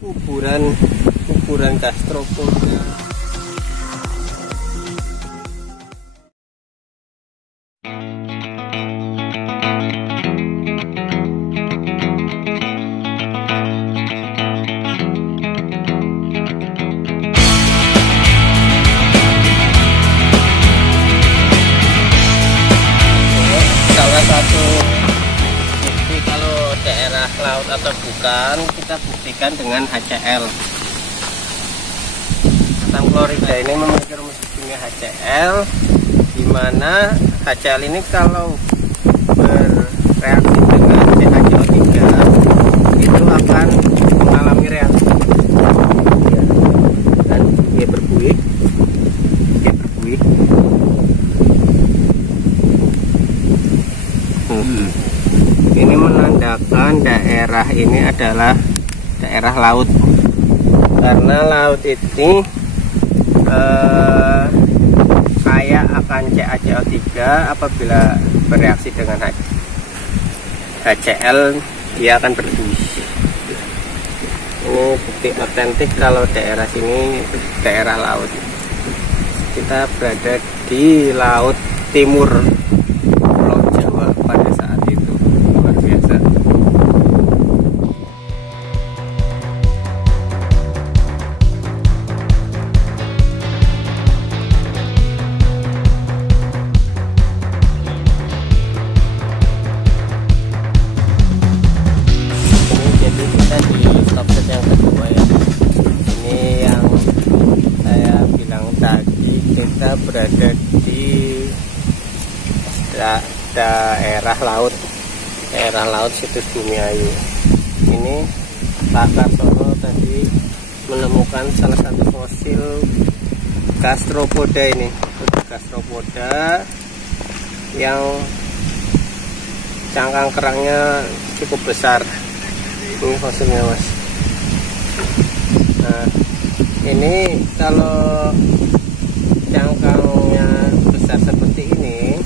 kuburan gastropoda. Salah satu bukti kalau daerah laut atau bukan, kita buktikan dengan HCl. Asam klorida ini memiliki rumus kimia HCl, di mana HCl ini kalau bereaksi dengan CH3 itu akan mengalami reaksi dan dia berbuih. Ini menandakan daerah ini adalah daerah laut, karena laut ini kaya akan CaCO3 apabila bereaksi dengan HCl dia akan berbuih. Ini bukti otentik kalau daerah sini daerah laut. Kita berada di laut timur Pulau Jawa pada saat itu, luar biasa. Jadi kita di stopset yang kedua ya. Ini yang saya bilang tadi, kita berada di daerah laut situs Bumiayu. Ini Pak Kartono tadi menemukan salah satu fosil gastropoda ini, gastropoda yang cangkang kerangnya cukup besar. Ini fosilnya mas. Nah ini kalau cangkangnya besar seperti ini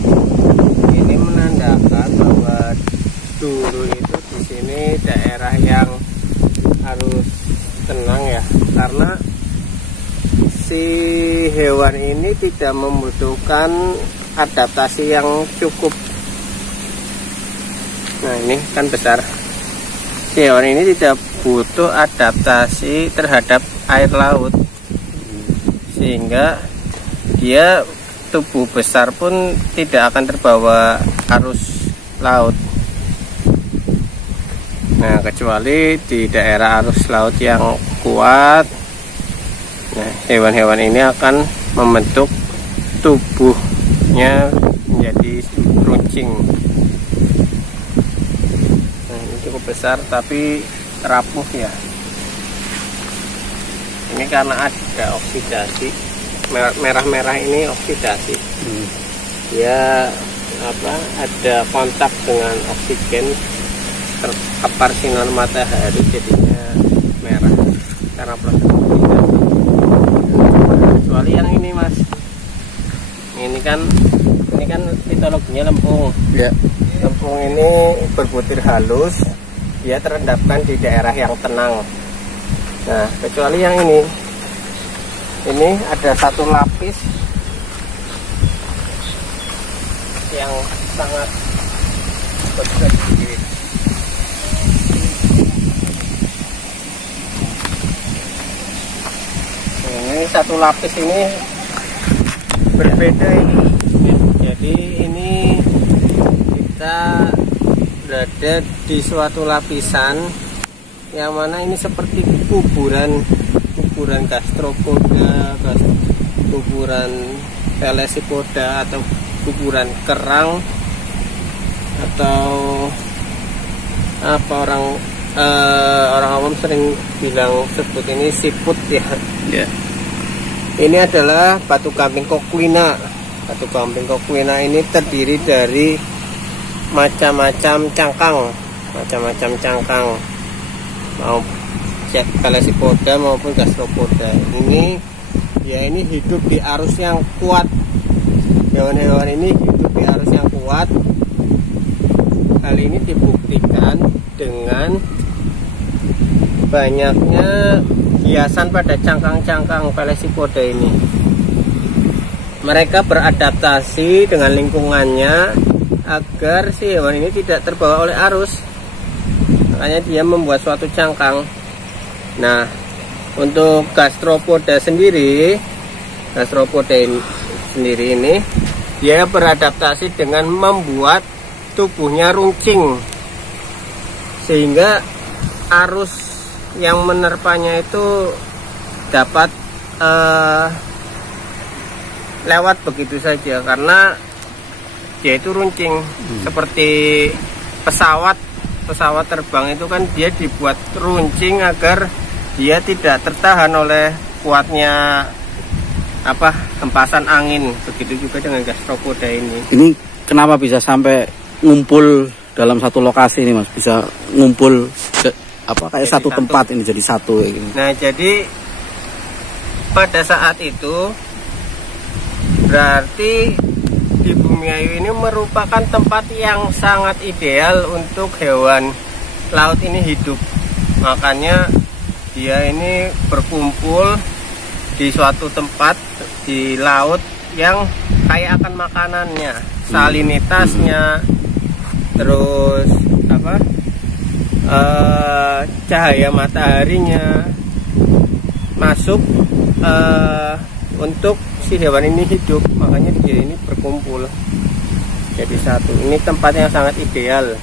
menandakan bahwa dulu itu di sini daerah yang harus tenang ya, karena si hewan ini tidak membutuhkan adaptasi yang cukup. Nah ini kan besar. Si hewan ini tidak butuh adaptasi terhadap air laut, sehingga dia tubuh besar pun tidak akan terbawa arus laut. Nah kecuali di daerah arus laut yang kuat, nah hewan-hewan ini akan membentuk tubuhnya menjadi runcing. Nah ini cukup besar tapi rapuh ya. Ini karena ada oksidasi, merah-merah ini oksidasi. Dia ada kontak dengan oksigen, terpapar sinar matahari jadinya merah karena proses oksidasi. Kecuali yang ini mas, ini kan mitologinya lempung. Ya. Lempung ini berbutir halus, dia terendapkan di daerah yang tenang. Nah kecuali yang ini ada satu lapis yang sangat berbeda. Ini satu lapis ini berbeda ini. Jadi ini kita berada di suatu lapisan yang mana ini seperti kuburan gastropoda, kuburan telesipoda, atau kuburan kerang, atau apa orang awam sering bilang sebut ini siput ya. Yeah. Ini adalah batu gamping Coquina. Batu gamping Coquina ini terdiri dari macam-macam cangkang, mau telesipoda maupun gastropoda. Ini hidup di arus yang kuat. Hewan-hewan ini hidup di arus yang kuat. Hal ini dibuktikan dengan banyaknya hiasan pada cangkang-cangkang Velecipoda ini. Mereka beradaptasi dengan lingkungannya agar si hewan ini tidak terbawa oleh arus. Makanya dia membuat suatu cangkang. Nah, untuk gastropoda sendiri ini dia beradaptasi dengan membuat tubuhnya runcing, sehingga arus yang menerpanya itu dapat lewat begitu saja, karena dia itu runcing. Seperti pesawat terbang itu kan dia dibuat runcing agar dia tidak tertahan oleh kuatnya hempasan angin. Begitu juga dengan gastropoda ini. Ini kenapa bisa sampai ngumpul dalam satu lokasi ini, Mas? Bisa ngumpul kayak satu tempat ini jadi satu kayak gini. Nah, jadi pada saat itu berarti di Bumiayu ini merupakan tempat yang sangat ideal untuk hewan laut ini hidup. Makanya dia ini berkumpul di suatu tempat di laut yang kaya akan makanannya, salinitasnya, terus cahaya mataharinya masuk untuk si hewan ini hidup. Makanya dia ini berkumpul jadi satu. Ini tempat yang sangat ideal.